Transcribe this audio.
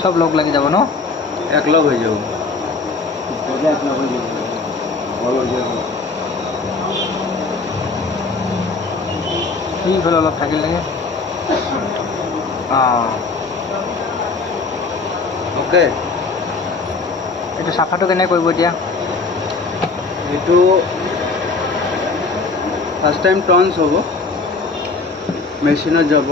सब लग लगी যাব ন এক লগ হৈ যাব এইফালে অলপ থাকিল নেকি ওকে এইটো চাফাটো কেনে কৰিব এতিয়া এইটো ফাৰ্ষ্ট টাইম টৰ্নছ হ'ব মেচিনত যাব